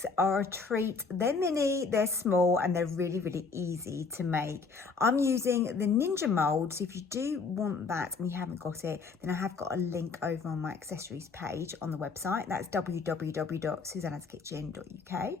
cakes are a treat. They're mini, they're small, and they're really, really easy to make. I'm using the Ninja mold, so if you do want that and you haven't got it, then I have got a link over on my accessories page on the website. That's www.susannahskitchen.uk.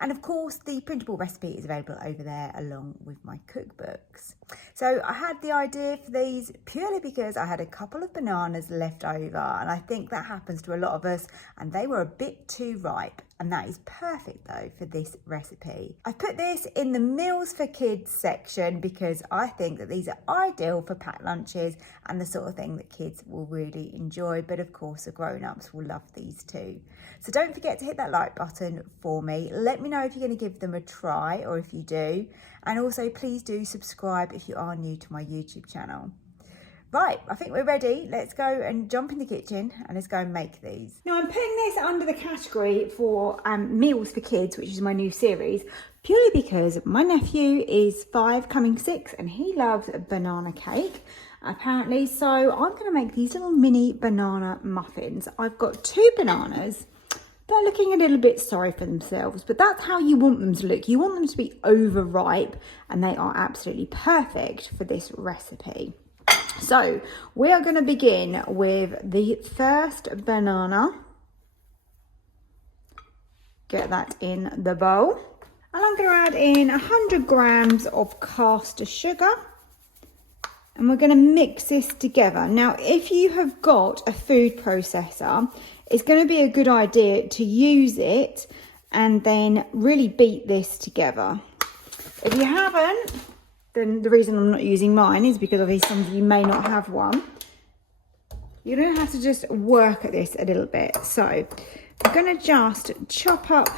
And of course, the printable recipe is available over there along with my cookbooks. So I had the idea for these purely because I had a couple of bananas left over, and I think that happens to a lot of us, and they were a bit too ripe, and that is perfect though for this recipe. I put this in the meals for kids section because I think that these are ideal for packed lunches and the sort of thing that kids will really enjoy, but of course the grown-ups will love these too. So don't forget to hit that like button for me. Let me know if you're going to give them a try or if you do, and also please do subscribe if you are new to my YouTube channel. Right, I think we're ready. Let's go and jump in the kitchen and let's go and make these. Now I'm putting this under the category for meals for kids, which is my new series, purely because my nephew is 5, coming 6, and he loves banana cake, apparently. So I'm going to make these little mini banana muffins. I've got 2 bananas. They're looking a little bit sorry for themselves, but that's how you want them to look. You want them to be overripe, and they are absolutely perfect for this recipe. So we are going to begin with the first banana. Get that in the bowl. And I'm going to add in 100 grams of caster sugar. And we're going to mix this together. Now, if you have got a food processor, it's going to be a good idea to use it and then really beat this together. If you haven't, then the reason I'm not using mine is because obviously some of you may not have one. You're going to have to just work at this a little bit. So I'm going to just chop up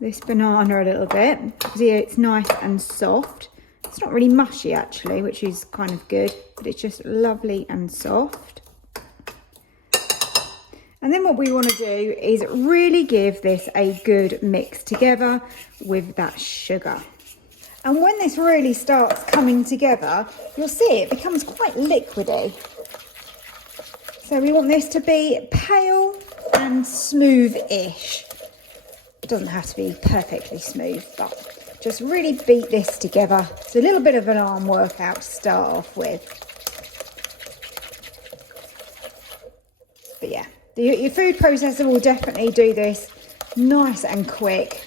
this banana a little bit. See, it's nice and soft. It's not really mushy actually, which is kind of good, but it's just lovely and soft. And then what we want to do is really give this a good mix together with that sugar. And when this really starts coming together, you'll see it becomes quite liquidy. So we want this to be pale and smooth-ish. It doesn't have to be perfectly smooth, but just really beat this together. It's a little bit of an arm workout to start off with. But yeah, your food processor will definitely do this nice and quick.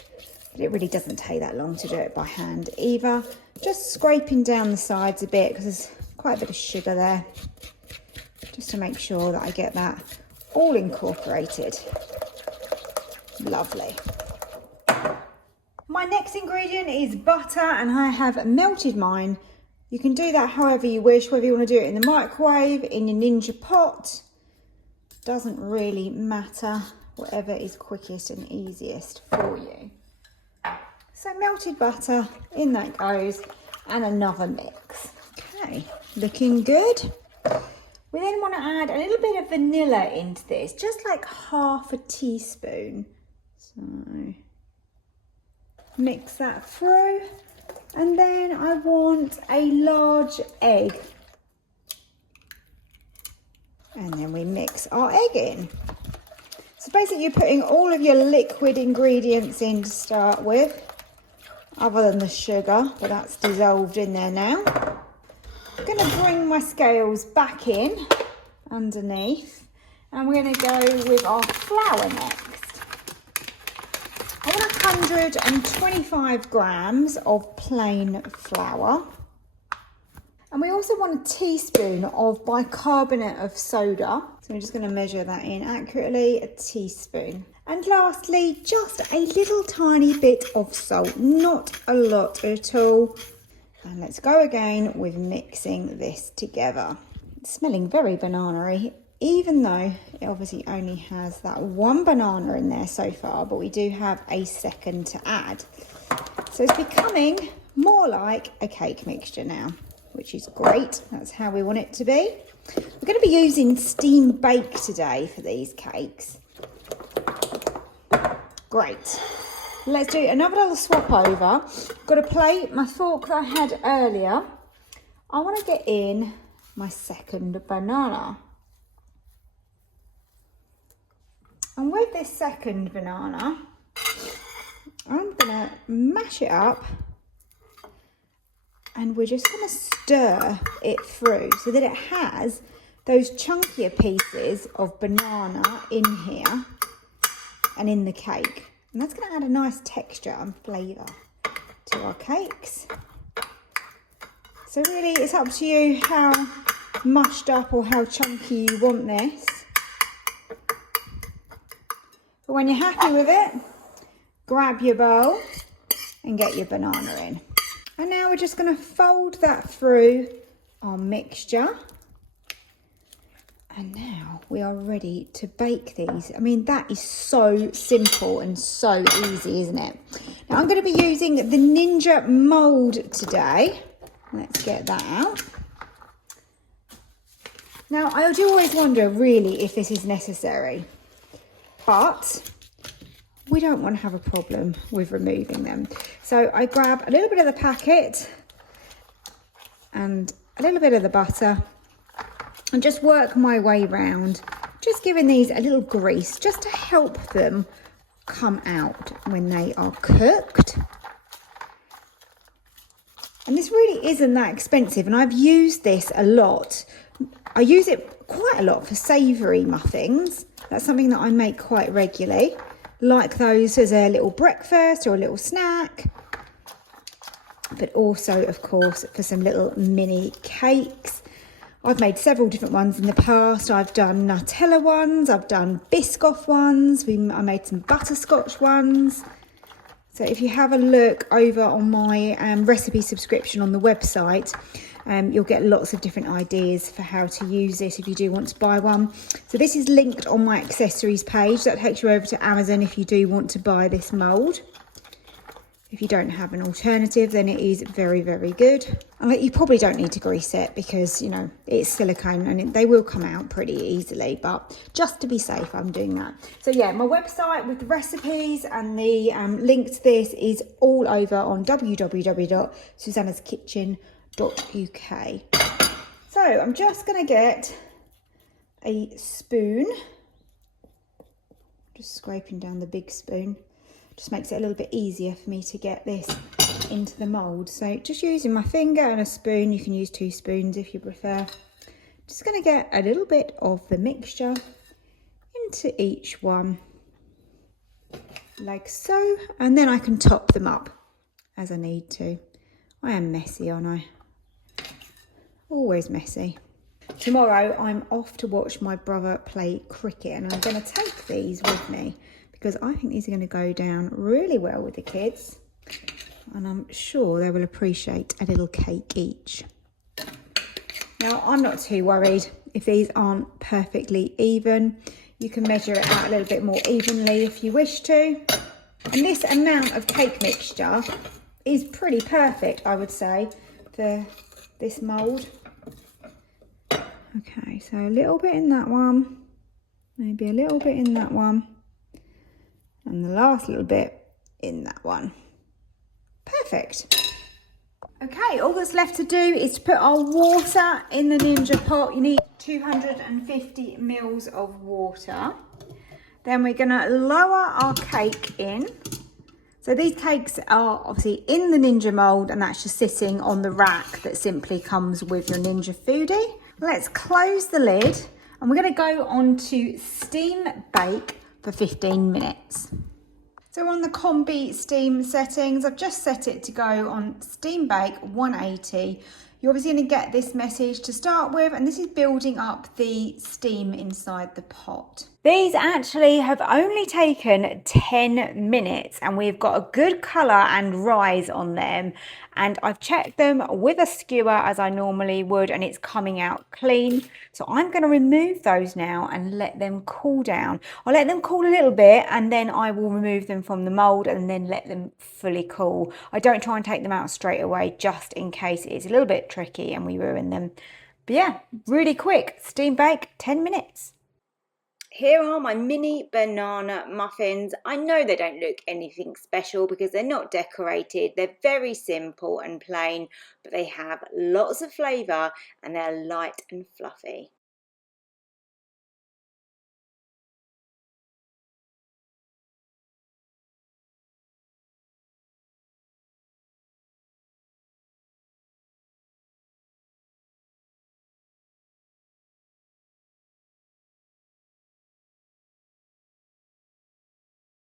But it really doesn't take that long to do it by hand either. Just scraping down the sides a bit because there's quite a bit of sugar there. Just to make sure that I get that all incorporated. Lovely. My next ingredient is butter, and I have melted mine. You can do that however you wish, whether you want to do it in the microwave, in your Ninja pot. Doesn't really matter, whatever is quickest and easiest for you. So melted butter, in that goes, and another mix. Okay, looking good. We then want to add a little bit of vanilla into this, just like half a teaspoon. So mix that through, and then I want a large egg. And then we mix our egg in. So basically you're putting all of your liquid ingredients in to start with, other than the sugar, but that's dissolved in there now. I'm going to bring my scales back in underneath, and we're going to go with our flour next. I want 125 grams of plain flour. And we also want a teaspoon of bicarbonate of soda. So I'm just going to measure that in accurately, a teaspoon. And lastly, just a little tiny bit of salt, not a lot at all. And let's go again with mixing this together. It's smelling very banana-y, even though it obviously only has that one banana in there so far, but we do have a second to add. So it's becoming more like a cake mixture now, which is great. That's how we want it to be. We're going to be using steam bake today for these cakes. Great. Let's do another little swap over. Got a plate, my fork that I had earlier. I want to get in my second banana. And with this second banana, I'm gonna mash it up and we're just gonna stir it through so that it has those chunkier pieces of banana in here and in the cake. And that's gonna add a nice texture and flavour to our cakes. So really it's up to you how mushed up or how chunky you want this. But when you're happy with it, grab your bowl and get your banana in. And now we're just going to fold that through our mixture. And now we are ready to bake these. I mean, that is so simple and so easy, isn't it? Now I'm going to be using the Ninja mould today. Let's get that out. Now, I do always wonder really if this is necessary, but we don't want to have a problem with removing them. So I grab a little bit of the packet and a little bit of the butter and just work my way round, just giving these a little grease just to help them come out when they are cooked. And this really isn't that expensive, and I've used this a lot. I use it quite a lot for savoury muffins. That's something that I make quite regularly. Like those as a little breakfast or a little snack. But also, of course, for some little mini cakes. I've made several different ones in the past. I've done Nutella ones. I've done Biscoff ones. I made some butterscotch ones. So if you have a look over on my recipe subscription on the website, you'll get lots of different ideas for how to use this if you do want to buy one. So this is linked on my accessories page. That takes you over to Amazon if you do want to buy this mould. If you don't have an alternative, then it is very, very good. And you probably don't need to grease it because, you know, it's silicone and they will come out pretty easily. But just to be safe, I'm doing that. So yeah, my website with the recipes and the link to this is all over on www.susannaskitchen.uk. So I'm just going to get a spoon. Just scraping down the big spoon. Just makes it a little bit easier for me to get this into the mould. So just using my finger and a spoon, you can use 2 spoons if you prefer. Just going to get a little bit of the mixture into each one, like so, and then I can top them up as I need to. I am messy, aren't I? Always messy. Tomorrow I'm off to watch my brother play cricket, and I'm going to take these with me because I think these are going to go down really well with the kids, and I'm sure they will appreciate a little cake each. Now, I'm not too worried if these aren't perfectly even. You can measure it out a little bit more evenly if you wish to. And this amount of cake mixture is pretty perfect, I would say, for this mould. Okay, so a little bit in that one, maybe a little bit in that one, and the last little bit in that one. Perfect. Okay, all that's left to do is to put our water in the Ninja pot. You need 250 mils of water. Then we're going to lower our cake in. So these cakes are obviously in the Ninja mould, and that's just sitting on the rack that simply comes with your Ninja Foodi. Let's close the lid, and we're going to go on to steam bake for 15 minutes. So on the combi steam settings, I've just set it to go on steam bake 180. You're obviously going to get this message to start with, and this is building up the steam inside the pot. These actually have only taken 10 minutes, and we've got a good colour and rise on them. And I've checked them with a skewer as I normally would, and it's coming out clean. So I'm going to remove those now and let them cool down. I'll let them cool a little bit, and then I will remove them from the mould and then let them fully cool. I don't try and take them out straight away just in case it's a little bit tricky and we ruin them. But yeah, really quick, steam bake, 10 minutes. Here are my mini banana muffins. I know they don't look anything special because they're not decorated. They're very simple and plain, but they have lots of flavour and they're light and fluffy.